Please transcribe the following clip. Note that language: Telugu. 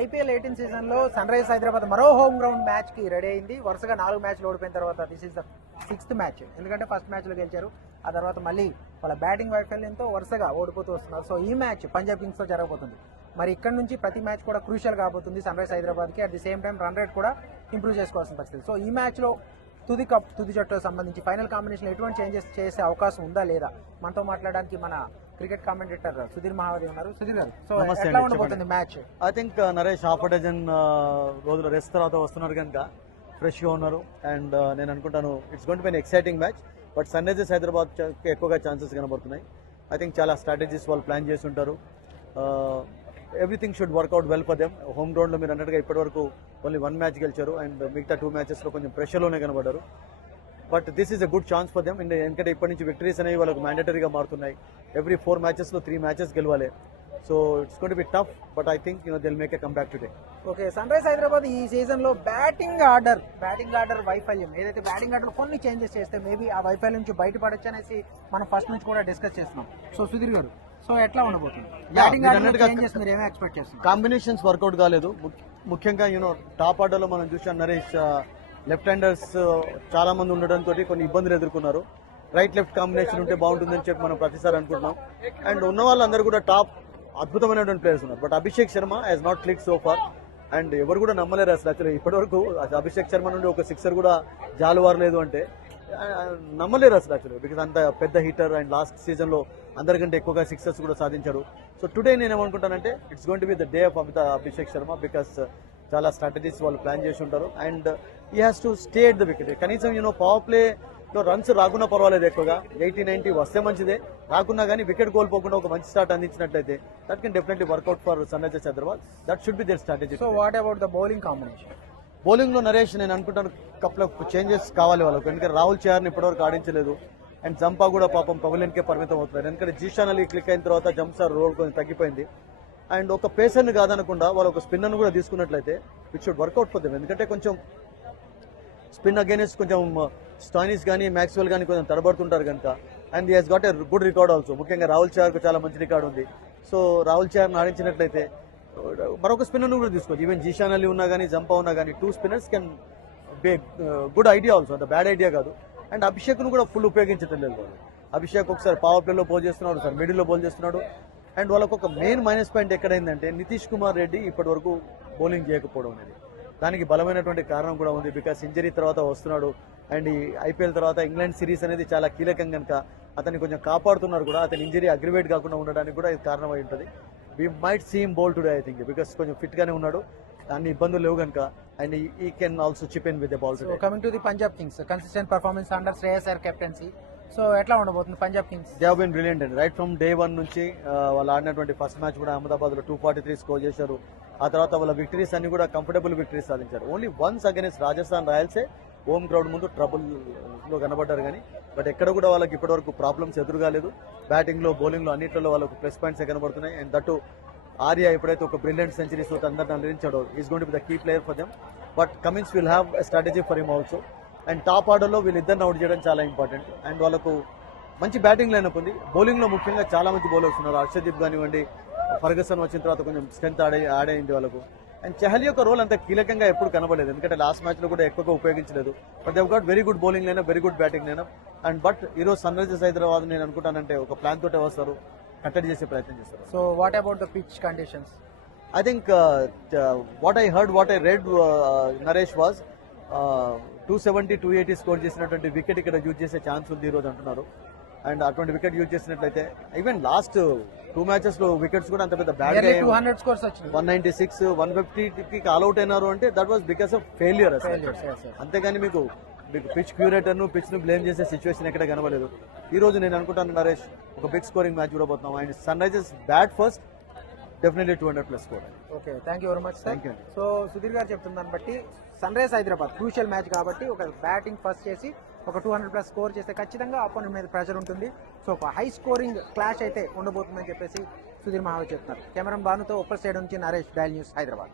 ఐపీఎల్ 18 సీజన్లో సన్ రైజర్స్ హైదరాబాద్ మరో హోమ్ గ్రౌండ్ మ్యాచ్కి రెడీ అయింది. వరుసగా 4 మ్యాచ్లు ఓడిపోయిన తర్వాత this is the 6th match. ఎందుకంటే ఫస్ట్ మ్యాచ్లో గెలిచారు, ఆ తర్వాత మళ్ళీ వాళ్ళ బ్యాటింగ్ వైఫల్యంతో వరుసగా ఓడిపోతూ వస్తున్నారు. సో ఈ మ్యాచ్ పంజాబ్ కింగ్స్తో జరగబోతుంది. మరి ఇక్కడ నుంచి ప్రతి మ్యాచ్ కూడా క్రూషియల్ కాబోతుంది సన్ రైజర్స్ హైదరాబాద్కి. At the same time run rate కూడా ఇంప్రూవ్ చేసుకోవాల్సిన పరిస్థితి. సో ఈ మ్యాచ్లో తుది జట్టుకు సంబంధించి ఫైనల్ కాంబినేషన్ ఎటువంటి చేంజెస్ చేసే అవకాశం ఉందా లేదా మనతో మాట్లాడడానికి మన క్రికెట్ కామెంటేటర్ సుధీర్ మహావతి ఉన్నారు. సుధీర్ గారు, సో ఎట్లా ఉండబోతుంది match? I think Naresh half dozen రోజుల రెస్ట్ తర్వాత వస్తున్నారు కనుక ఫ్రెష్ గా ఉన్నారు. అండ్ నేను అనుకుంటాను it's going to be an exciting match. But Sunrisers Hyderabad ఎక్కువగా ఛాన్సెస్ కనబడుతున్నాయి. ఐ థింక్ చాలా స్ట్రాటజీస్ వాళ్ళు ప్లాన్ చేసి ఉంటారు. Everything should work out well for them. Home ground లో మీరు అన్నట్టుగా ఇప్పటివరకు ఓన్లీ 1 మ్యాచ్ గెలిచారు అండ్ మిగతా 2 మ్యాచెస్ లో కొంచెం ప్రెషర్లోనే కనబడ్డారు. But this is a good chance for them. ఎందుకంటే ఇప్పటి నుంచి విక్టరీస్ అనేవి వాళ్ళకి మ్యాండేటరీగా మారుతున్నాయి. ఎవ్రీ 4 మ్యాచెస్లో 3 మ్యాచెస్ గెలవాలి. So it's going to be tough, but I think they'll make a come back today. Okay, Sunrisers Hyderabad ఈ సీజన్ లో బ్యాటింగ్ ఆర్డర్ వైఫల్యం, ఏదైతే బ్యాటింగ్ ఆర్డర్ కొన్ని చేంజెస్ చేస్తే మేబీ ఆ వైఫల్యం నుంచి బయటపడొచ్చు అనేసి మనం ఫస్ట్ నుంచి కూడా డిస్కస్ చేస్తున్నాం. సో సుధీర్ గారు, సో ఎట్లా ఉండబోతుంది బ్యాటింగ్ ఆర్డర్ చేంజెస్? మీరు ఏమీ ఎక్స్పెక్ట్ చేస్తున్నారు? కాంబినేషన్స్ వర్కౌట్ కాలేదు. ముఖ్యంగా టాప్ ఆర్డర్ లో మనం చూసాం నరేష్ లెఫ్ట్ హ్యాండర్స్ చాలా మంది ఉండడంతో కొన్ని ఇబ్బందులు ఎదుర్కొన్నారు. రైట్ లెఫ్ట్ కాంబినేషన్ ఉంటే బాగుంటుందని చెప్పి మనం ప్రతిసారి అనుకుంటున్నాం. అండ్ ఉన్న వాళ్ళందరూ కూడా టాప్ అద్భుతమైనటువంటి ప్లేయర్స్ ఉన్నారు. But Abhishek Sharma has not click so far. And ఎవరు కూడా నమ్మలేరు అసలు. యాక్చువల్లీ ఇప్పటివరకు అభిషేక్ శర్మ నుండి ఒక సిక్సర్ కూడా జాలువారలేదు అంటే నమ్మలేరు అసలు యాక్చువల్లీ. బికాస్ అంత పెద్ద హిట్టర్ అండ్ లాస్ట్ సీజన్ లో అందరికంటే ఎక్కువగా సిక్సర్స్ కూడా సాధించారు. సో టుడే నేను ఏమనుకుంటానంటే it's going to be the day of Abhishek Sharma. Because చాలా స్ట్రాటజీస్ వాళ్ళు ప్లాన్ చేసి ఉంటారు. And he has to stay at the wicket. కనీసం పవర్ ప్లే లో రన్స్ రాకున్నా పర్వాలేదు, ఎక్కువగా 80-90 వస్తే మంచిదే. రాకున్నా కానీ వికెట్ కోల్పోకుండా ఒక మంచి స్టార్ట్ అందించినట్లయితే that can definitely work out for Sunrisers Hyderabad. That should be their strategy. So what about the bowling combination? Bowling లో నరేష్ నేను అనుకుంటాను కప్లో చేంజెస్ కావాలి వాళ్ళకు. ఎందుకంటే రాహుల్ చహర్ని ఇప్పటివరకు ఆడించలేదు. అండ్ జంపా కూడా పాపం పవలియన్కే పరిమితం అవుతున్నారు. ఎందుకంటే జీషాన్ అలీ క్లిక్ అయిన తర్వాత జంప్సార్ రోల్ కొంచెం తగ్గిపోయింది. అండ్ ఒక పేసర్ని కాదనకుండా వాళ్ళు ఒక స్పిన్నర్ను కూడా తీసుకున్నట్లయితే it should work out for them. ఎందుకంటే కొంచెం స్పిన్ అగైనెస్ట్ కొంచెం స్టాయినిస్ కానీ మ్యాక్స్వెల్ కానీ కొంచెం తడబడుతుంటారు కనుక. And he has got a good record also. ముఖ్యంగా రాహుల్ చహర్కు చాలా మంచి రికార్డ్ ఉంది. సో రాహుల్ చహర్ని ఆడించినట్లయితే మరొక స్పిన్నర్ను కూడా తీసుకోవచ్చు. ఈవెన్ జీషాన్ అలీ ఉన్నా కానీ జంపా ఉన్నా కానీ 2 spinners can be good idea also. అంత బ్యాడ్ ఐడియా కాదు. అండ్ అభిషేక్ను కూడా ఫుల్ ఉపయోగించడం లేదు వాళ్ళు. అభిషేక్ ఒకసారి పవర్ ప్లేలో బౌల్ చేస్తున్నాడు, ఒకసారి మిడిల్లో బౌల్ చేస్తున్నాడు. అండ్ వాళ్ళకు ఒక మెయిన్ మైనస్ పాయింట్ ఎక్కడైందంటే నితీష్ కుమార్ రెడ్డి ఇప్పటి వరకు బౌలింగ్ చేయకపోవడం అనేది. దానికి బలమైనటువంటి కారణం కూడా ఉంది. బికాస్ ఇంజరీ తర్వాత వస్తున్నాడు. అండ్ ఈ ఐపీఎల్ తర్వాత ఇంగ్లాండ్ సిరీస్ అనేది చాలా కీలకం కనుక అతన్ని కొంచెం కాపాడుతున్నారు కూడా. అతని ఇంజరీ అగ్రివేట్ కాకుండా ఉండడానికి కూడా ఇది కారణమై ఉంటుంది. We might seam bowl today I think. Because కొంచెం ఫిట్ గానే ఉన్నాడు, అన్ని ఇబ్బందులు లేవు కనుక. And he can also chip in with the ball. Coming to the Punjab Kings, consistent performance under Shreyas Iyer captaincy. So ఎట్లా ఉండబోతుంది Punjab Kings? They have been brilliant అండి. రైట్ ఫ్రమ్ డే 1 నుంచి వాళ్ళు ఆడినటువంటి ఫస్ట్ మ్యాచ్ కూడా అహ్మదాబాద్ లో 243 స్కోర్ చేశారు. ఆ తర్వాత వాళ్ళ విక్టరీస్ అన్ని కూడా కంఫర్టబుల్ విక్టరీస్ సాధించారు. ఓన్లీ వన్స్ అగైన్స్ రాజస్థాన్ రాయల్సే హోమ్ గ్రౌండ్ ముందు ట్రబుల్ లో కనబడ్డారు కానీ బట్ ఎక్కడ కూడా వాళ్ళకి ఇప్పటివరకు ప్రాబ్లమ్స్ ఎదురుగాలేదు. బ్యాటింగ్ లో బౌలింగ్ లో అన్నింటిలో వాళ్ళకు ప్లస్ పాయింట్స్ కనబడుతున్నాయి. అండ్ దట్టు ఆర్య ఎప్పుడైతే ఒక బ్రిలియంట్ సెంచరీస్ అందరిని అందించాడో is going to be the key player for them. But Cummins will have a strategy for him also. And top order లో వీళ్ళిద్దరిని అవుట్ చేయడం చాలా ఇంపార్టెంట్. అండ్ వాళ్ళకు మంచి బ్యాటింగ్ లైనప్ ఉంది. బౌలింగ్ లో ముఖ్యంగా చాలా మంచి బౌలర్స్ ఉన్నారు. హర్షదీప్ కానివ్వండి, ఫర్గసన్ వచ్చిన తర్వాత కొంచెం స్ట్రెంత్ ఆడైంది వాళ్ళకు. అండ్ చహల్ యొక్క రోల్ అంత కీలకంగా ఎప్పుడు కనబడలేదు, ఎందుకంటే లాస్ట్ మ్యాచ్ లో కూడా ఎక్కువగా ఉపయోగించలేదు. But they got very good bowling lineup, very good batting lineup. And but ఈరోజు సన్ రైజర్స్ హైదరాబాద్ నేను అనుకుంటానంటే ఒక ప్లాన్ తోటే వస్తారు, కట్టడి చేసే ప్రయత్నం చేస్తారు. So what about the pitch conditions? I think what I read Naresh was 270, 280 score చేసినటువంటి వికెట్ ఇక్కడ యూజ్ చేసే ఛాన్స్ ఉంది ఈరోజు అంటున్నారు. అండ్ అటువంటి వికెట్ యూజ్ చేసినట్లయితే ఈవెన్ లాస్ట్ 2 మ్యాచెస్ లో వికెట్స్ కూడా అంత పెద్ద బ్యాడ్ గా 200 స్కోర్స్ వచ్చింది. 196, 150కి ఆల్అౌట్ అయినారు అంటే that was because of failure. అంతేగాని మీకు పిచ్ క్యూరేటర్ ను పిచ్ ను బ్లేమ్ చేసే సిచ్యువేషన్ ఎక్కడ కనబడలేదు. ఈ రోజు నేను అనుకుంటాను నరేష్ ఒక బిగ్ స్కోరింగ్ మ్యాచ్ చూడబోతున్నాం. And Sunrisers bat first, definitely 200+ score. Okay, thank you very much. Thank you. So Sudheer garu చెప్తున్న దాన్ని బట్టి Sunrisers Hyderabad crucial match కాబట్టి ఒక బ్యాటింగ్ ఫస్ట్ చేసి ఒక 200+ స్కోర్ చేస్తే ఖచ్చితంగా అపోనెంట్ మీద ప్రెషర్ ఉంటుంది. సో ఒక హై స్కోరింగ్ క్లాష్ అయితే ఉండబోతుందని చెప్పేసి సుధీర్ మహావతి చెప్తున్నారు. కెమెరా బానుతో ఉప్పర్ సైడ్ నుంచి నరేష్, డైల్ న్యూస్, హైదరాబాద్.